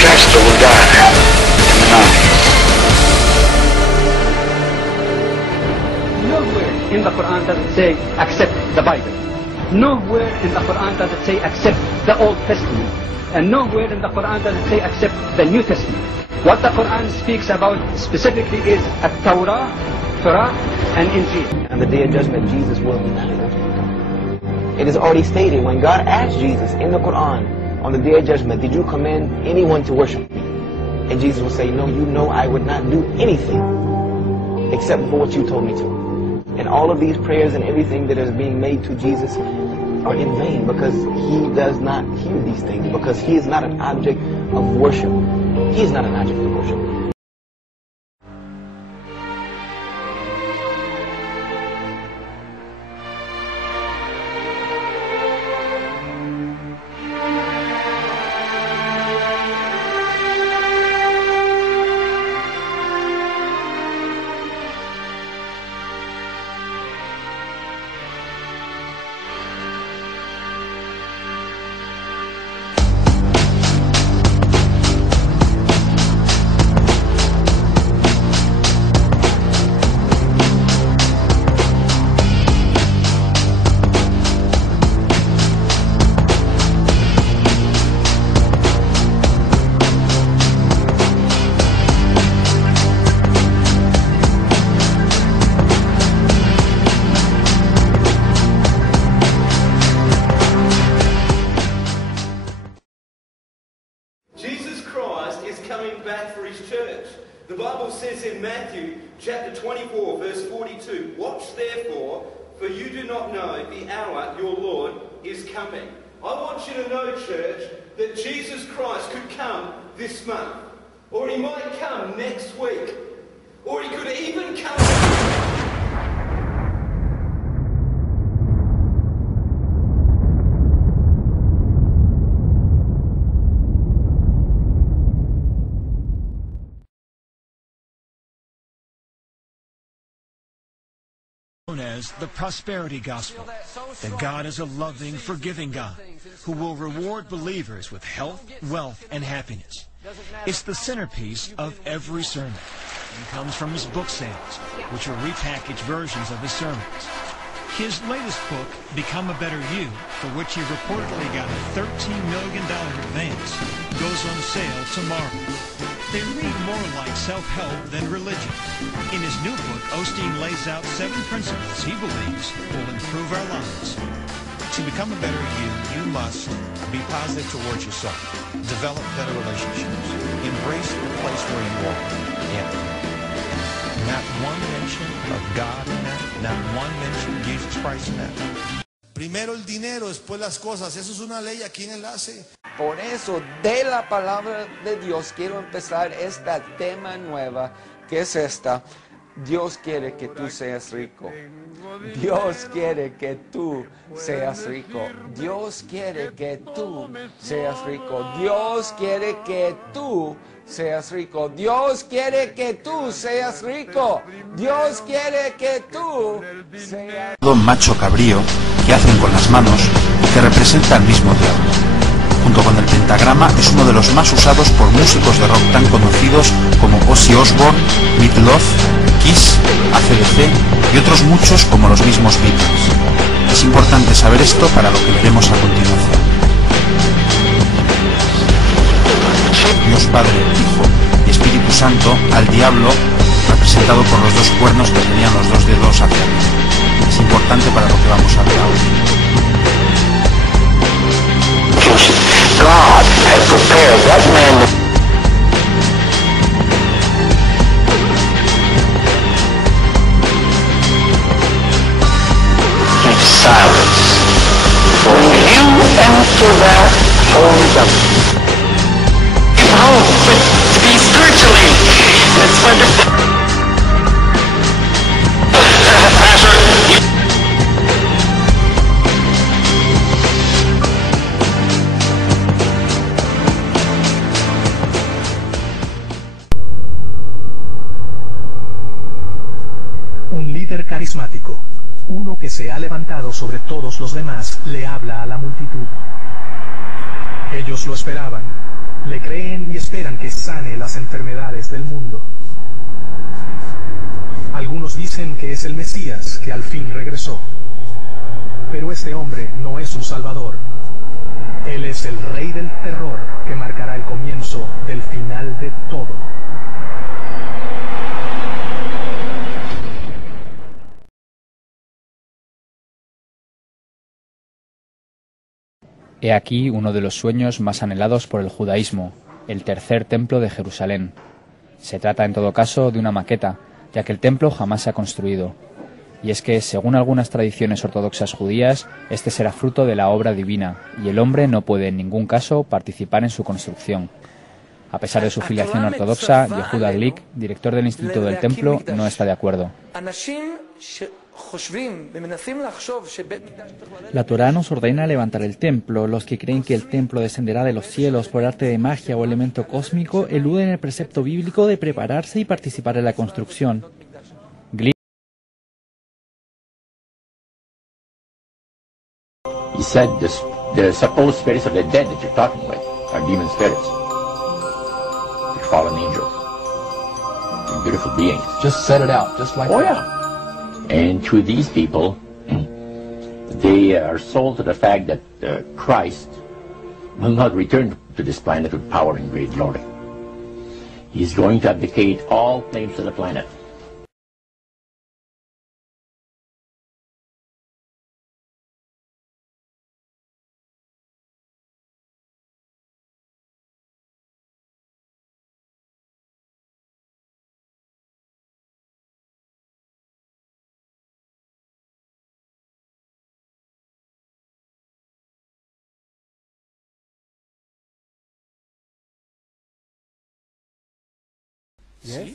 testo volgare in the 90s. Nowhere in the Quran does it say accept the Bible. Nowhere in the Quran does it say accept the Old Testament. And nowhere in the Quran does it say accept the New Testament. What the Quran speaks about specifically is Torah, and Injil. On the day of judgment, Jesus will be manifest. It is already stated when God asked Jesus in the Quran on the day of judgment, did you command anyone to worship me? And Jesus will say, no, you know I would not do anything except for what you told me to. And all of these prayers and everything that is being made to Jesus are in vain because he does not hear these things, because he is not an object of worship. He is not an object of worship. The Bible says in Matthew chapter 24 verse 42, watch therefore, for you do not know the hour your Lord is coming. I want you to know, church, that Jesus Christ could come this month, or he might come next week, or he could even come... Known as the prosperity gospel, that God is a loving, forgiving God who will reward believers with health, wealth, and happiness. It's the centerpiece of every sermon and comes from his book sales, which are repackaged versions of his sermons. His latest book, Become a Better You, for which he reportedly got a $13 million advance, goes on sale tomorrow. They read more like self-help than religion. In his new book, Osteen lays out 7 principles he believes will improve our lives. To become a better you must be positive towards yourself, develop better relationships, embrace the place where you are, and not one mention of God in that, not one mention of Jesus Christ in that. Primero el dinero, después las cosas. Eso es una ley aquí en Enlace. Por eso, de la palabra de Dios, quiero empezar esta tema nueva, que es esta. Dios quiere que tú seas rico. Dios quiere que tú seas rico. Dios quiere que tú seas rico. Dios quiere que tú seas rico. Dios quiere que tú seas rico. Dios quiere que tú seas rico. Un macho cabrío que hacen con las manos que representa al mismo diablo. Junto con el pentagrama es uno de los más usados por músicos de rock tan conocidos como Ozzy Osbourne, Meatloaf, Kiss, AC/DC y otros muchos como los mismos Beatles. Es importante saber esto para lo que veremos a continuación. Dios Padre, Hijo y Espíritu Santo al diablo, representado por los 2 cuernos que serían los 2 dedos hacia arriba. Es importante para lo que vamos a ver ahora. God has prepared that man. Keep silence. When you enter that holy temple, to be spiritually, it's wonderful. Carismático, uno que se ha levantado sobre todos los demás, le habla a la multitud. Ellos lo esperaban, Le creen y esperan que sane las enfermedades del mundo. Algunos dicen que es el Mesías que al fin regresó. Pero este hombre no es un salvador. Él es el rey del terror que marcará el comienzo del final de todo. He aquí uno de los sueños más anhelados por el judaísmo, el tercer templo de Jerusalén. Se trata en todo caso de una maqueta, ya que el templo jamás se ha construido. Y es que, según algunas tradiciones ortodoxas judías, este será fruto de la obra divina, y el hombre no puede en ningún caso participar en su construcción. A pesar de su filiación ortodoxa, Yehuda Glick, director del Instituto del Templo, no está de acuerdo. La Torá nos ordena levantar el templo. Los que creen que el templo descenderá de los cielos por arte de magia o elemento cósmico eluden el precepto bíblico de prepararse y participar en la construcción. He said the supposed spirits of the dead that you're talking with are demon spirits. They're fallen angels. They're beautiful beings. Just set it out, just like that. Yeah. And to these people, they are sold to the fact that Christ will not return to this planet with power and great glory. He's going to abdicate all claims to the planet. Sí.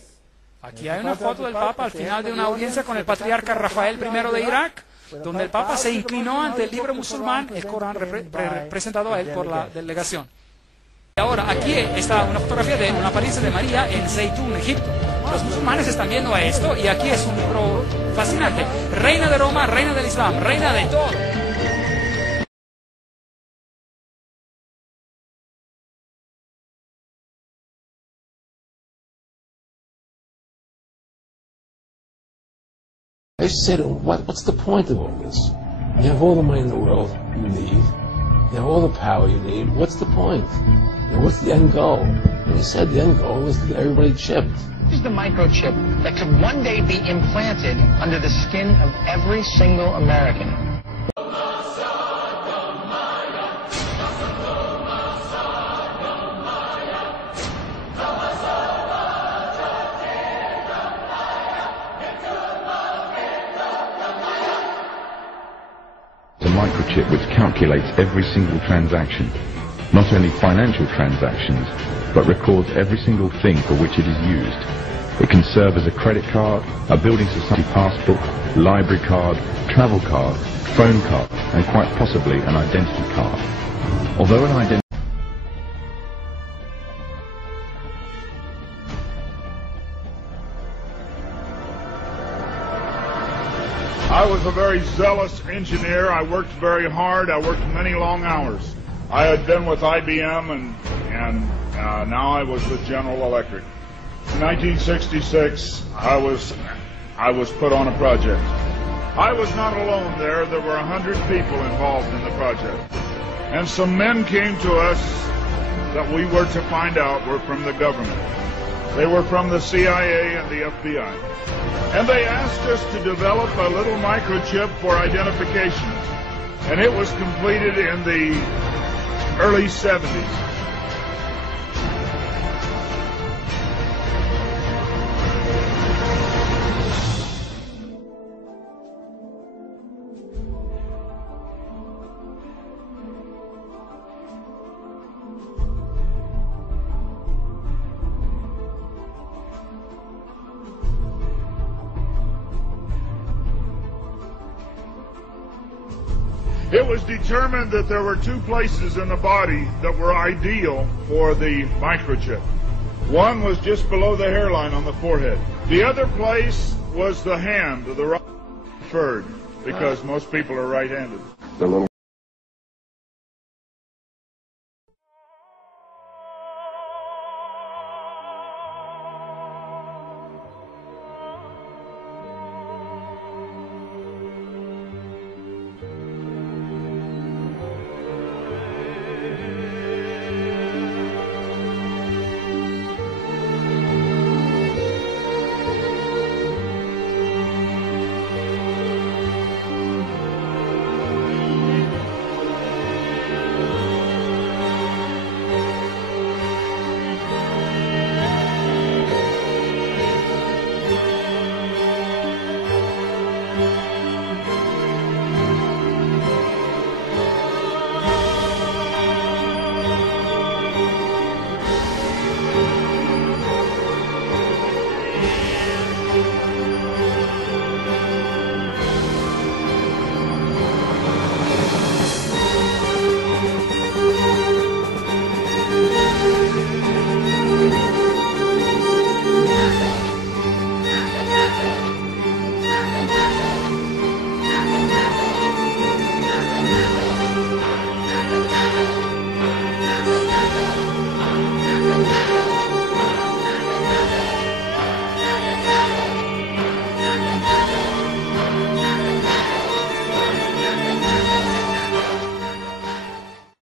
Aquí hay una foto del Papa al final de una audiencia con el patriarca Rafael I de Irak, donde el Papa se inclinó ante el libro musulmán, el Corán, presentado a él por la delegación. Y ahora, aquí está una fotografía de una apariencia de María en Zeitún, Egipto. Los musulmanes están viendo a esto y aquí es un libro fascinante. Reina de Roma, reina del Islam, reina de todo. I said, what's the point of all this? You have all the money in the world you need. You have all the power you need. What's the point? And what's the end goal? And he said the end goal is to get everybody chipped. This is the microchip that could one day be implanted under the skin of every single American. A microchip which calculates every single transaction, not only financial transactions, but records every single thing for which it is used. It can serve as a credit card, a building society passport, library card, travel card, phone card, and quite possibly an identity card. Although an identity I was a very zealous engineer. I worked very hard. I worked many long hours. I had been with IBM and now I was with General Electric. In 1966, I was put on a project. I was not alone there. There were 100 people involved in the project. And some men came to us that we were to find out were from the government. They were from the CIA and the FBI. And they asked us to develop a little microchip for identification. And it was completed in the early 70s. It was determined that there were two places in the body that were ideal for the microchip. One was just below the hairline on the forehead. The other place was the hand, the right preferred, because most people are right-handed.